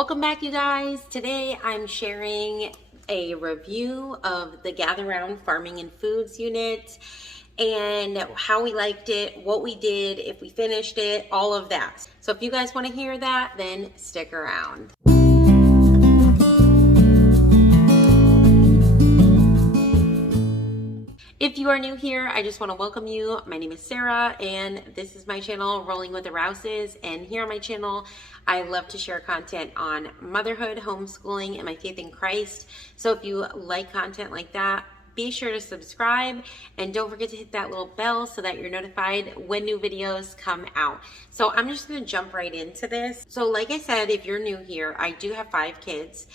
Welcome back, you guys. Today I'm sharing a review of the Gather Round Farming and Foods unit and how we liked it, what we did, if we finished it, all of that. So if you guys want to hear that, then stick around. If you are new here, I just want to welcome you. My name is Sarah and this is my channel, Rolling with the Rouses. And here on my channel, I love to share content on motherhood, homeschooling, and my faith in Christ. So if you like content like that, be sure to subscribe and don't forget to hit that little bell so that you're notified when new videos come out. So I'm just going to jump right into this. So like I said, if you're new here, I do have 5 kids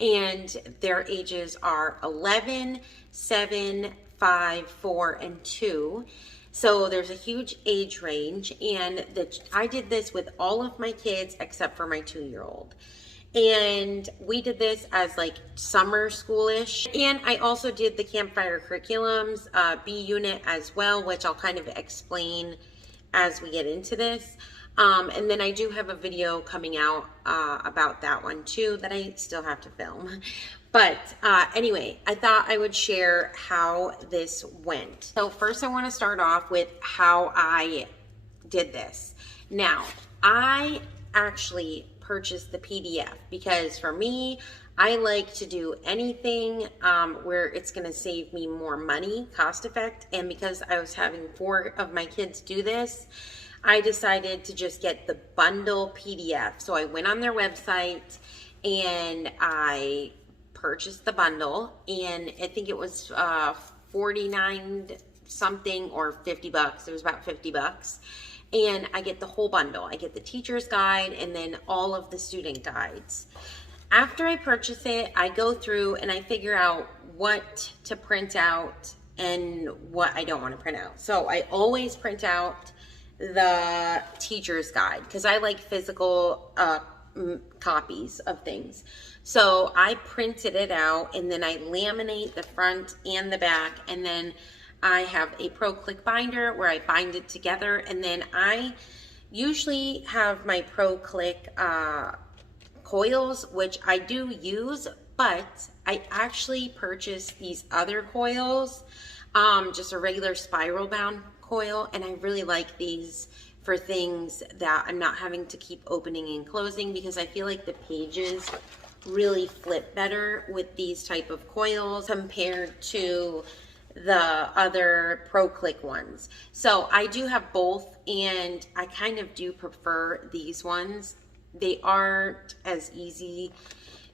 and their ages are 11, 7, 5, 4, and 2. So there's a huge age range, and I did this with all of my kids except for my 2-year-old. And we did this as like summer schoolish. And I also did the campfire curriculums, B unit as well, which I'll kind of explain as we get into this. And then I do have a video coming out about that one too that I still have to film. But anyway, I thought I would share how this went. So first I want to start off with how I did this. Now, I actually purchased the PDF because for me, I like to do anything where it's going to save me more money, cost effect. And because I was having 4 of my kids do this, I decided to just get the bundle PDF. So I went on their website and I purchased the bundle, and I think it was 49 something or 50 bucks. It was about 50 bucks. And I get the whole bundle. I get the teacher's guide and then all of the student guides. After I purchase it, I go through and I figure out what to print out and what I don't want to print out. So I always print out the teacher's guide because I like physical copies of things. So I printed it out and then I laminate the front and the back, and then I have a Pro Click binder where I bind it together, and then I usually have my Pro Click coils, which I do use, but I actually purchased these other coils, just a regular spiral bound coil, and I really like these for things that I'm not having to keep opening and closing, because I feel like the pages really flip better with these type of coils compared to the other Pro Click ones. So I do have both, and I kind of do prefer these ones. They aren't as easy.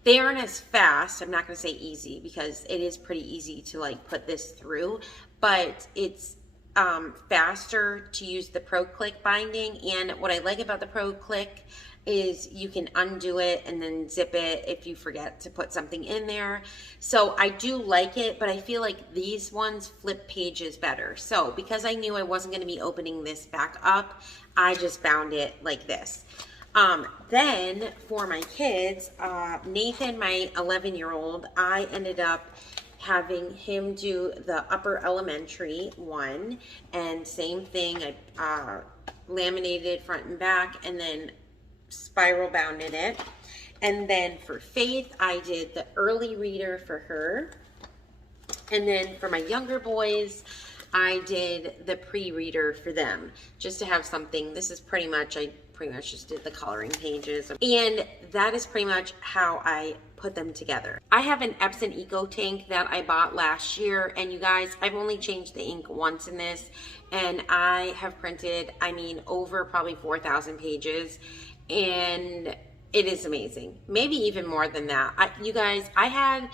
They aren't as fast. I'm not going to say easy because it is pretty easy to like put this through, but it's faster to use the Pro Click binding. And what I like about the Pro Click is you can undo it and then zip it if you forget to put something in there. So I do like it, but I feel like these ones flip pages better. So because I knew I wasn't going to be opening this back up, I just bound it like this. Then for my kids, Nathan, my 11-year-old, I ended up having him do the upper elementary one, and same thing. I laminated front and back and then spiral bounded it. And then for Faith, I did the early reader for her. And then for my younger boys, I did the pre-reader for them, just to have something. This is pretty much, I pretty much just did the coloring pages. And that is pretty much how I put them together. I have an Epson EcoTank that I bought last year, and you guys, I've only changed the ink once in this, and I have printed, I mean, over probably 4,000 pages, and it is amazing. Maybe even more than that. You guys, I had,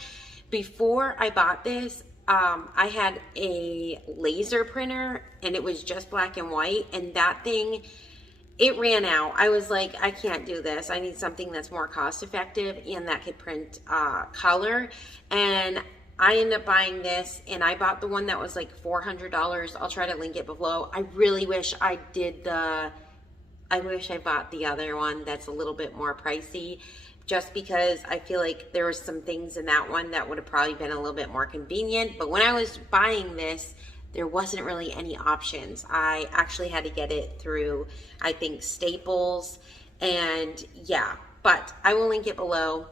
before I bought this, I had a laser printer, and it was just black and white, and that thing, it ran out. I was like, I can't do this. I need something that's more cost effective and that could print color. And I ended up buying this, and I bought the one that was like $400. I'll try to link it below. I really wish I bought the other one that's a little bit more pricey, just because I feel like there were some things in that one that would have probably been a little bit more convenient. But when I was buying this, there wasn't really any options. I actually had to get it through, I think, Staples, and yeah. but I will link it below,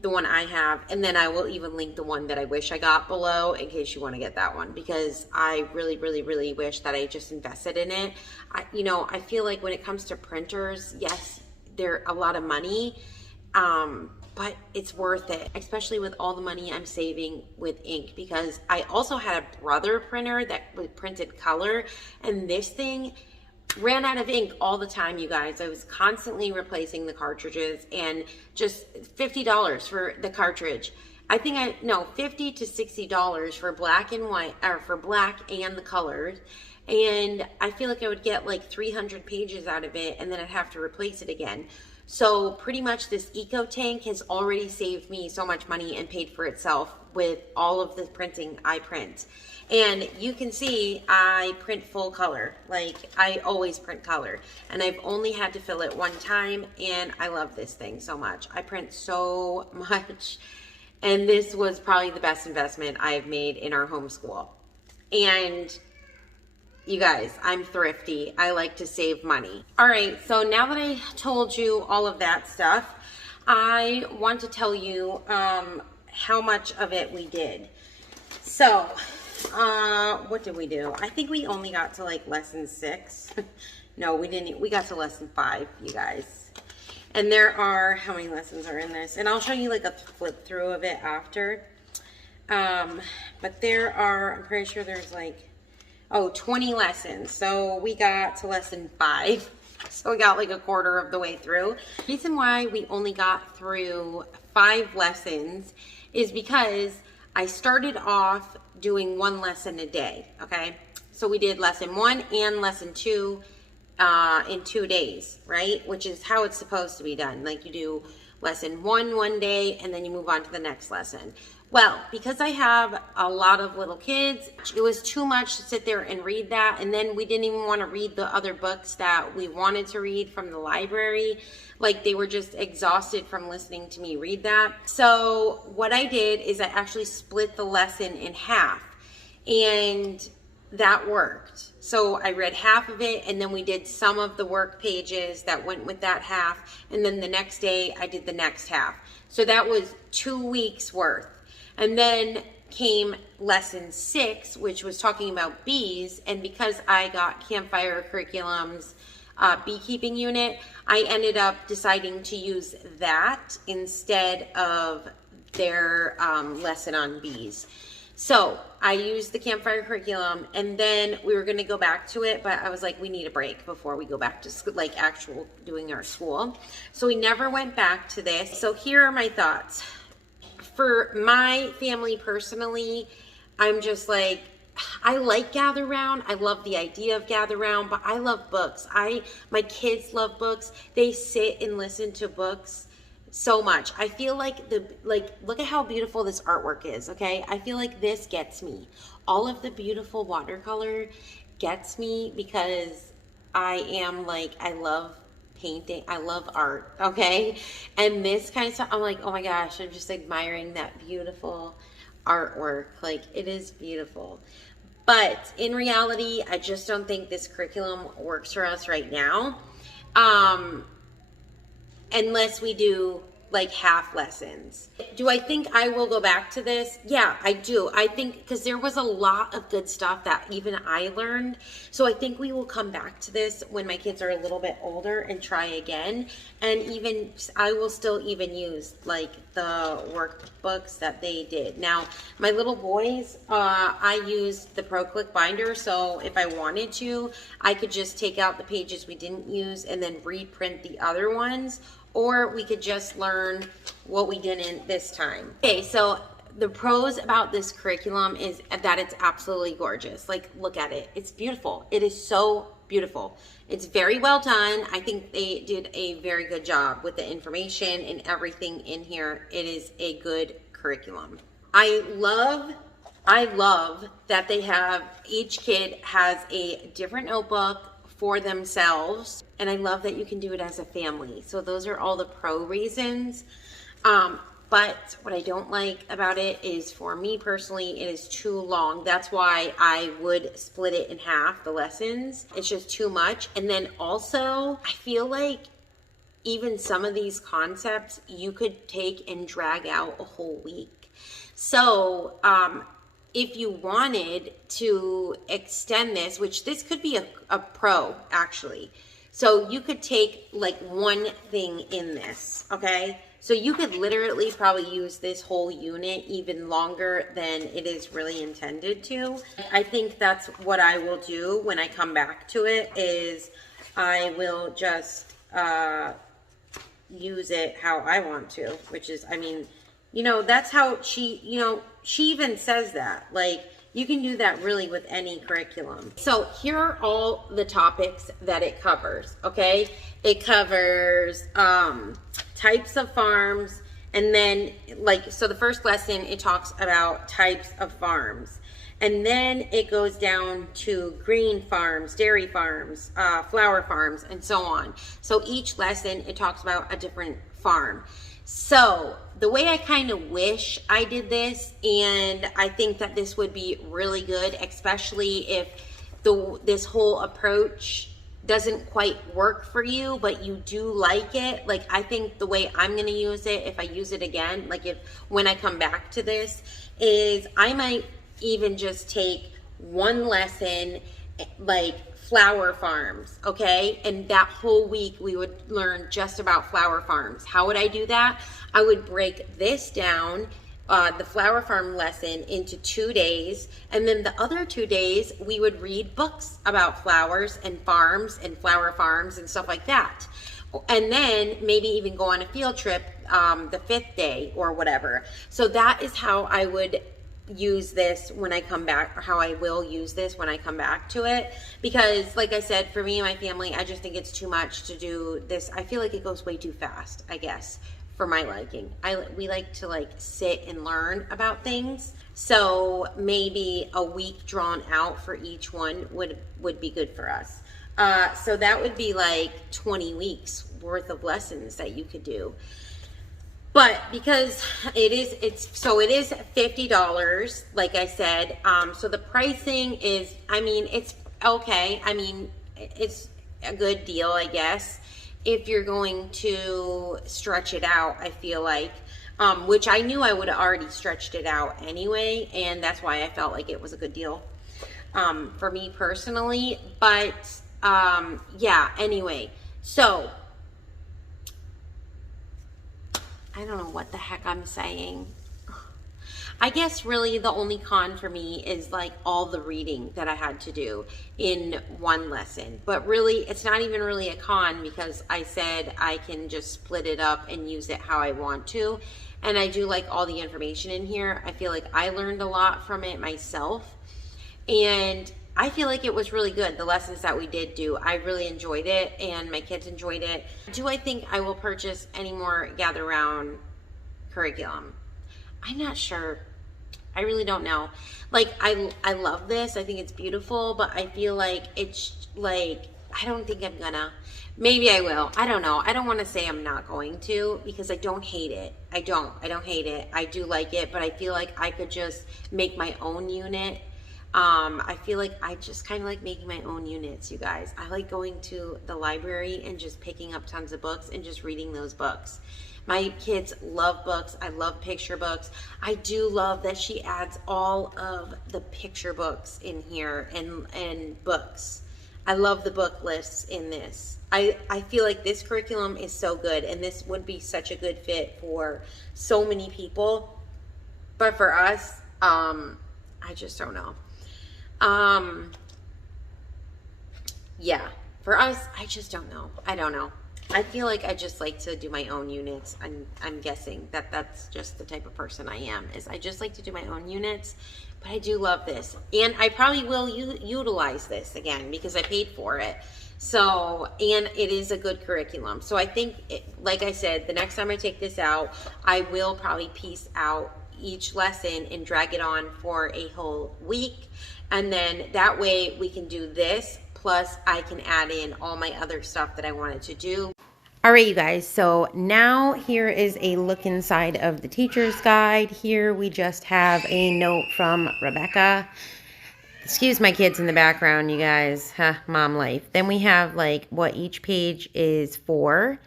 the one I have, and then I will even link the one that I wish I got below in case you want to get that one, because I really, really, really wish that I just invested in it. I feel like when it comes to printers, yes, they're a lot of money, but it's worth it, especially with all the money I'm saving with ink, because I also had a brother printer that printed color, and this thing ran out of ink all the time, you guys. I was constantly replacing the cartridges, and just $50 for the cartridge. I think $50 to $60 for black and white, or for black and the colored. And I feel like I would get like 300 pages out of it, and then I'd have to replace it again. So pretty much this EcoTank has already saved me so much money and paid for itself with all of the printing I print. And you can see I print full color. Like, I always print color. And I've only had to fill it one time, and I love this thing so much. I print so much. And this was probably the best investment I've made in our homeschool. And you guys, I'm thrifty. I like to save money. All right, so now that I told you all of that stuff, I want to tell you how much of it we did. So, what did we do? I think we only got to like lesson 6. No, we didn't. We got to lesson 5, you guys. And there are, how many lessons are in this? And I'll show you like a flip through of it after. But there are, I'm pretty sure there's like, 20 lessons. So we got to lesson 5. So we got like a quarter of the way through. The reason why we only got through 5 lessons is because I started off doing 1 lesson a day, okay? So we did lesson 1 and lesson 2 in 2 days, right? Which is how it's supposed to be done. Like, you do lesson 1 one day, and then you move on to the next lesson. Well, because I have a lot of little kids, it was too much to sit there and read that. And then we didn't even want to read the other books that we wanted to read from the library. Like, they were just exhausted from listening to me read that. So what I did is I actually split the lesson in half, and that worked. So I read half of it, and then we did some of the work pages that went with that half. And then the next day I did the next half. So that was 2 weeks worth. And then came lesson 6, which was talking about bees. And because I got Campfire Curriculum's beekeeping unit, I ended up deciding to use that instead of their lesson on bees. So I used the Campfire Curriculum, and then we were going to go back to it, but I was like, we need a break before we go back to school, like actual doing our school. So we never went back to this. So here are my thoughts. For my family personally, I'm just like, I like Gather Round. I love the idea of Gather Round, but I love books. My kids love books. They sit and listen to books so much. I feel like look at how beautiful this artwork is, okay? I feel like this gets me. All of the beautiful watercolor gets me because I love painting. I love art, okay? And this kind of stuff, I'm like, oh my gosh, I'm just admiring that beautiful artwork. Like, it is beautiful. But in reality, I just don't think this curriculum works for us right now. Unless we do like half lessons. Do I think I will go back to this? Yeah, I do. I think because there was a lot of good stuff that even I learned. So I think we will come back to this when my kids are a little bit older and try again. And even I will still even use like the workbooks that they did. Now, my little boys, I used the Pro Click binder. So if I wanted to, I could just take out the pages we didn't use and then reprint the other ones. Or we could just learn what we didn't this time. Okay, so the pros about this curriculum is that it's absolutely gorgeous. Like, look at it. It's beautiful. It is so beautiful. It's very well done. I think they did a very good job with the information and everything in here. It is a good curriculum. I love that they have, each kid has a different notebook for themselves, and I love that you can do it as a family. So those are all the pro reasons. But what I don't like about it is, for me personally, it is too long. That's why I would split it in half, the lessons. It's just too much. And then also, I feel like even some of these concepts you could take and drag out a whole week. So if you wanted to extend this, which this could be a pro actually, so you could take like one thing in this, okay? So you could literally probably use this whole unit even longer than it is really intended to. I think that's what I will do when I come back to it, is I will just use it how I want to, which is, I mean, you know, that's how she, you know, she even says that, like, you can do that really with any curriculum. So here are all the topics that it covers, okay? It covers types of farms, and then, like, so the first lesson, it talks about types of farms. And then it goes down to grain farms, dairy farms, flower farms, and so on. So each lesson, it talks about a different farm. So the way I kind of wish I did this, and I think that this would be really good, especially if this whole approach doesn't quite work for you, but you do like it. Like, I think the way I'm going to use it, if I use it again, like when I come back to this, is I might even just take one lesson, like flower farms, okay? And that whole week we would learn just about flower farms. How would I do that? I would break this down, the flower farm lesson, into 2 days, and then the other 2 days we would read books about flowers and farms and flower farms and stuff like that. And then maybe even go on a field trip the 5th day or whatever. So that is how I would use this when I come back, or how I will use this when I come back to it. Because like I said, for me and my family, I just think it's too much to do this. I feel like it goes way too fast, I guess, for my liking. We like to like sit and learn about things. So maybe a week drawn out for each one would be good for us. So that would be like 20 weeks worth of lessons that you could do. But because it is $50, like I said. So the pricing is, I mean, it's okay. I mean, it's a good deal, I guess, if you're going to stretch it out, I feel like, which I knew I would have already stretched it out anyway. And that's why I felt like it was a good deal for me personally. But yeah, anyway, so I don't know what the heck I'm saying. I guess really the only con for me is like all the reading that I had to do in one lesson. But really, it's not even really a con, because I said I can just split it up and use it how I want to. And I do like all the information in here. I feel like I learned a lot from it myself. And I feel like it was really good. The lessons that we did do, I really enjoyed it, and my kids enjoyed it. Do I think I will purchase any more Gather Round curriculum? I'm not sure. I really don't know. Like, I love this. I think it's beautiful, but I feel like it's like, I don't think I'm gonna. Maybe I will. I don't know. I don't want to say I'm not going to, because I don't hate it. I don't hate it. I do like it, but I feel like I could just make my own unit. I feel like I just kind of like making my own units, you guys. I like going to the library and just picking up tons of books and just reading those books. My kids love books. I love picture books. I do love that she adds all of the picture books in here and books. I love the book lists in this. I feel like this curriculum is so good, and this would be such a good fit for so many people. But for us, I just don't know. Yeah, for us, I just don't know. I don't know. I feel like I just like to do my own units. I'm guessing that that's just the type of person I am, is I just like to do my own units. But I do love this, and I probably will utilize this again because I paid for it. So, and it is a good curriculum. So I think, like I said, the next time I take this out, I will probably piece out each lesson and drag it on for a whole week. And then that way we can do this, plus I can add in all my other stuff that I wanted to do. All right, you guys, so now here is a look inside of the teacher's guide. Here we just have a note from Rebecca. Excuse my kids in the background, you guys. Mom life. Then we have like what each page is for.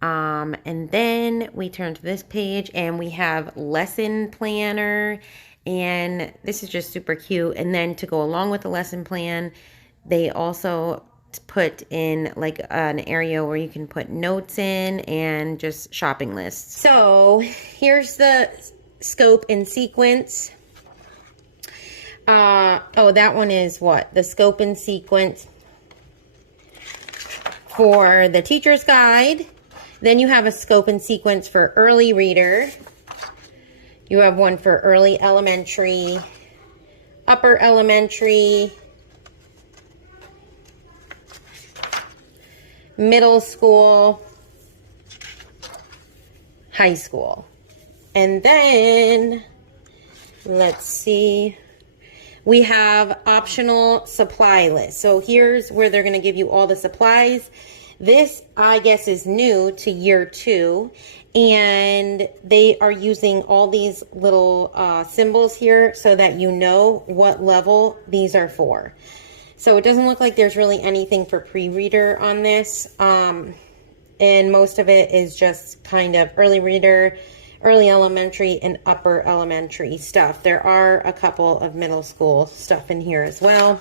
And then we turn to this page and we have lesson planner, and this is just super cute. And then to go along with the lesson plan, they also put in like an area where you can put notes in and just shopping lists. So here's the scope and sequence. Oh, that one is what? The scope and sequence for the teacher's guide. Then you have a scope and sequence for early reader. You have one for early elementary, upper elementary, middle school, high school. And then, let's see, we have optional supply list. So here's where they're going to give you all the supplies. This, I guess, is new to year 2. And they are using all these little symbols here so that you know what level these are for. So it doesn't look like there's really anything for pre-reader on this. And most of it is just kind of early reader, early elementary, and upper elementary stuff. There are a couple of middle school stuff in here as well.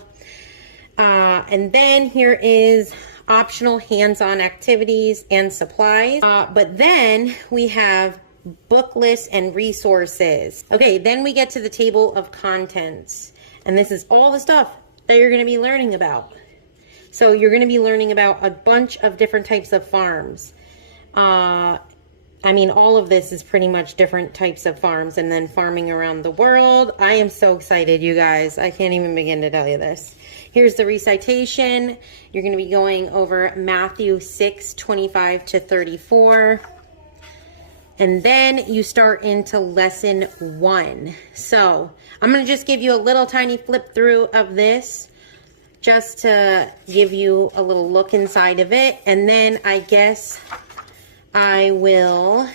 And then here is optional hands-on activities and supplies. But then we have book lists and resources. Okay, then we get to the table of contents. And this is all the stuff that you're going to be learning about. So you're going to be learning about a bunch of different types of farms. I mean, all of this is pretty much different types of farms, and then farming around the world. I am so excited, you guys. I can't even begin to tell you this. Here's the recitation. You're going to be going over Matthew 6:25-34. And then you start into lesson 1. So I'm going to just give you a little tiny flip through of this just to give you a little look inside of it. And then I guess I will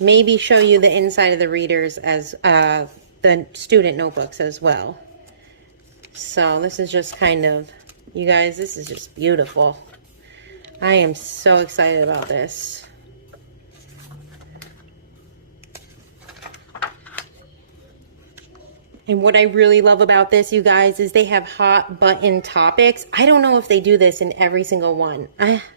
maybe show you the inside of the readers as the student notebooks as well. So this is just kind of, you guys, this is just beautiful. I am so excited about this. And what I really love about this, you guys, is they have hot button topics. I don't know if they do this in every single one.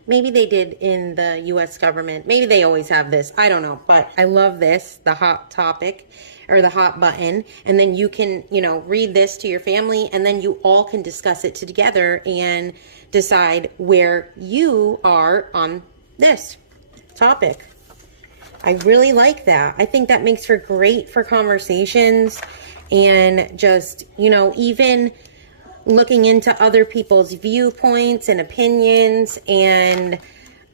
Maybe they did in the US government. Maybe they always have this. I don't know. But I love this, the hot topic or the hot button. And then you can, you know, read this to your family, and then you all can discuss it together and decide where you are on this topic. I really like that. I think that makes for great for conversations. And just, you know, even looking into other people's viewpoints and opinions. And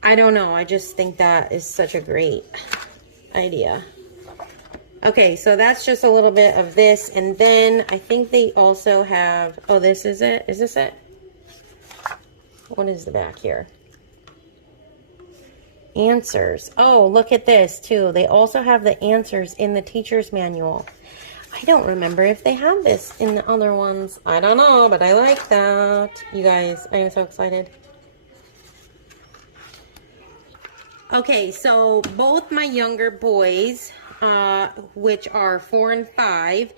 I don't know, I just think that is such a great idea. Okay, so that's just a little bit of this. And then I think they also have, oh, this is it. Is this it? What is the back here? Answers. Oh, look at this too. They also have the answers in the teacher's manual. I don't remember if they have this in the other ones. I don't know, but I like that. You guys, I am so excited. Okay, so both my younger boys, which are 4 and 5,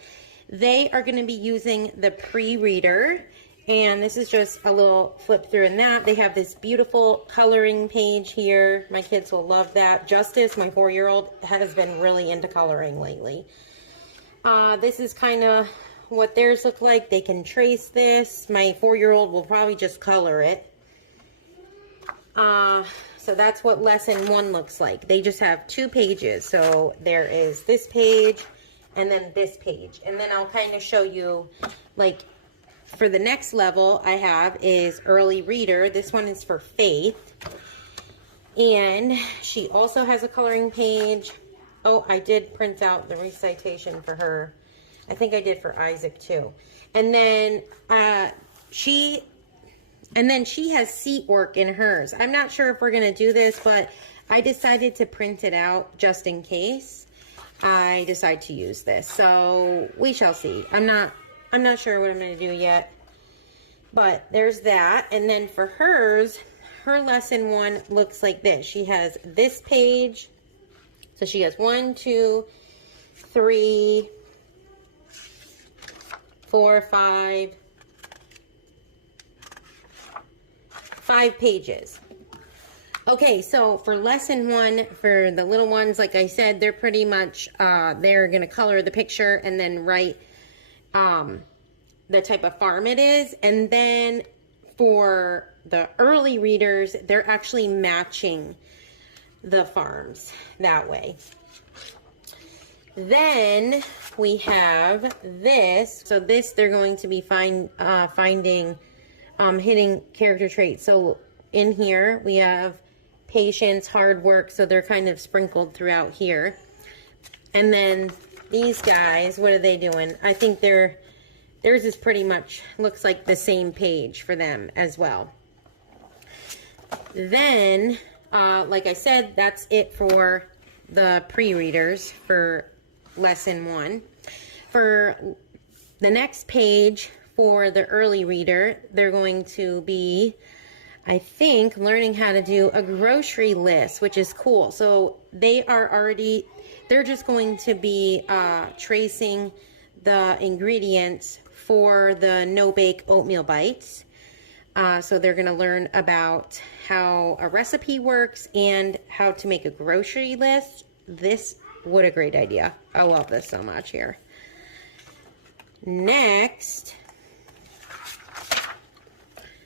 they are going to be using the pre-reader. And this is just a little flip through in that. They have this beautiful coloring page here. My kids will love that. Justice, my 4-year-old, has been really into coloring lately. This is kind of what theirs look like. They can trace this. My 4-year-old will probably just color it. So that's what lesson 1 looks like. They just have 2 pages. So there is this page and then this page. And then I'll kind of show you, like, for the next level I have is early reader. This one is for Faith. And she also has a coloring page. Oh, I did print out the recitation for her. I think I did for Isaac too. And then she has seat work in hers. I'm not sure if we're going to do this, but I decided to print it out just in case I decide to use this. So we shall see. I'm not sure what I'm going to do yet. But there's that. And then for hers, her lesson 1 looks like this. She has this page. So she has 1, 2, 3, 4, 5 pages. Okay, so for lesson 1, for the little ones, like I said, they're pretty much, they're going to color the picture and then write the type of farm it is. And then for the early readers, they're actually matching the farms that way. Then we have this. So this, they're going to be finding hidden character traits. So in here we have patience, hard work, so they're kind of sprinkled throughout here. And then these guys, what are they doing? I think theirs is pretty much, looks like the same page for them as well. Then, like I said, that's it for the pre-readers for lesson 1. For the next page, for the early reader, they're going to be, I think, learning how to do a grocery list, which is cool. So they're just going to be tracing the ingredients for the no-bake oatmeal bites. So they're going to learn about how a recipe works and how to make a grocery list. What a great idea. I love this so much here. Next,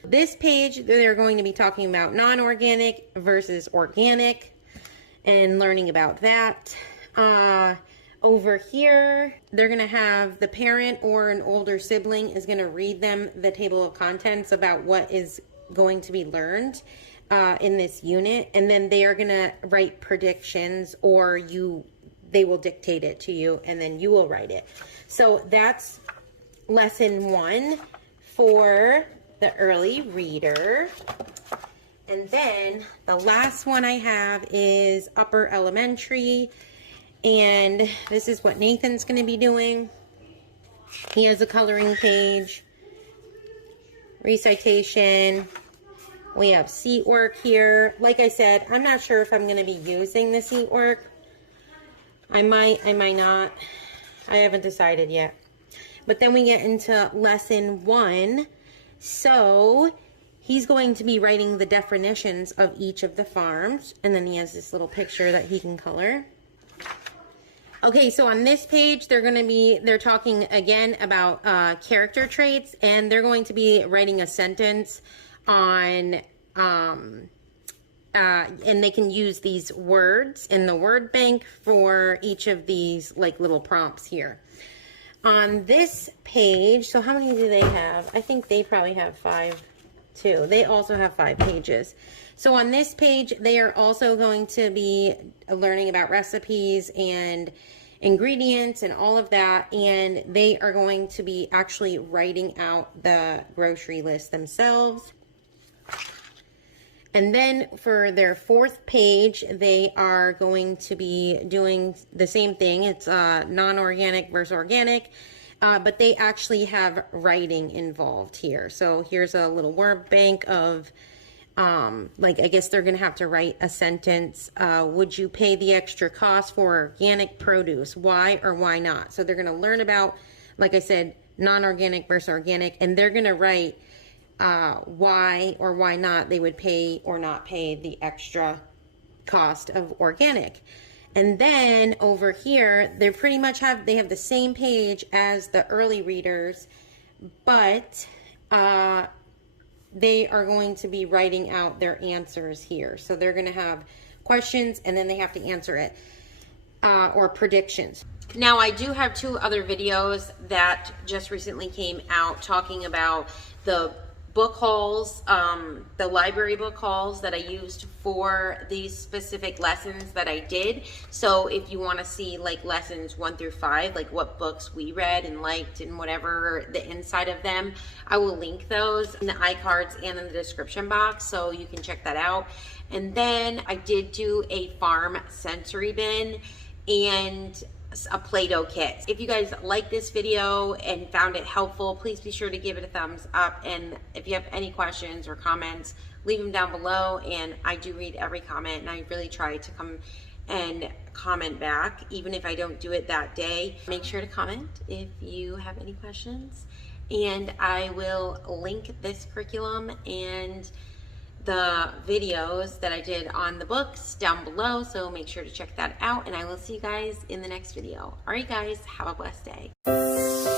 this page, they're going to be talking about non-organic versus organic and learning about that. Over here, they're going to have the parent or an older sibling is going to read them the table of contents about what is going to be learned in this unit. And then they are going to write predictions, or they will dictate it to you and then you will write it. So that's lesson 1 for the early reader. And then the last one I have is upper elementary, and this is what Nathan's going to be doing. He has a coloring page, recitation, we have seat work here. Like I said, I'm not sure if I'm going to be using the seat work. I might not. I haven't decided yet. But then we get into lesson 1. So he's going to be writing the definitions of each of the farms, and then he has this little picture that he can color. Okay, so on this page, they're talking again about character traits, and they're going to be writing a sentence on, and they can use these words in the word bank for each of these like little prompts here. On this page, so how many do they have? I think they probably have 5 too. They also have 5 pages. So on this page, they are also going to be learning about recipes and ingredients and all of that. And they are going to be actually writing out the grocery list themselves. And then for their 4th page, they are going to be doing the same thing. It's non-organic versus organic, but they actually have writing involved here. So here's a little word bank of, like, I guess they're going to have to write a sentence. Would you pay the extra cost for organic produce? Why or why not? So they're going to learn about, like I said, non-organic versus organic, and they're going to write why or why not they would pay or not pay the extra cost of organic. And then over here, they pretty much have the same page as the early readers, but they are going to be writing out their answers here. So they're going to have questions and then they have to answer it, or predictions. Now, I do have 2 other videos that just recently came out talking about the book hauls, the library book hauls that I used for these specific lessons that I did. So if you want to see like lessons 1 through 5, like what books we read and liked and whatever the inside of them, I will link those in the iCards and in the description box, so you can check that out. And then I did do a farm sensory bin and a Play-Doh kit. If you guys like this video and found it helpful, please be sure to give it a thumbs up. And if you have any questions or comments, leave them down below, and I do read every comment, and I really try to come and comment back even if I don't do it that day. Make sure to comment if you have any questions, and I will link this curriculum and the videos that I did on the books down below, so make sure to check that out, and I will see you guys in the next video. All right guys, have a blessed day.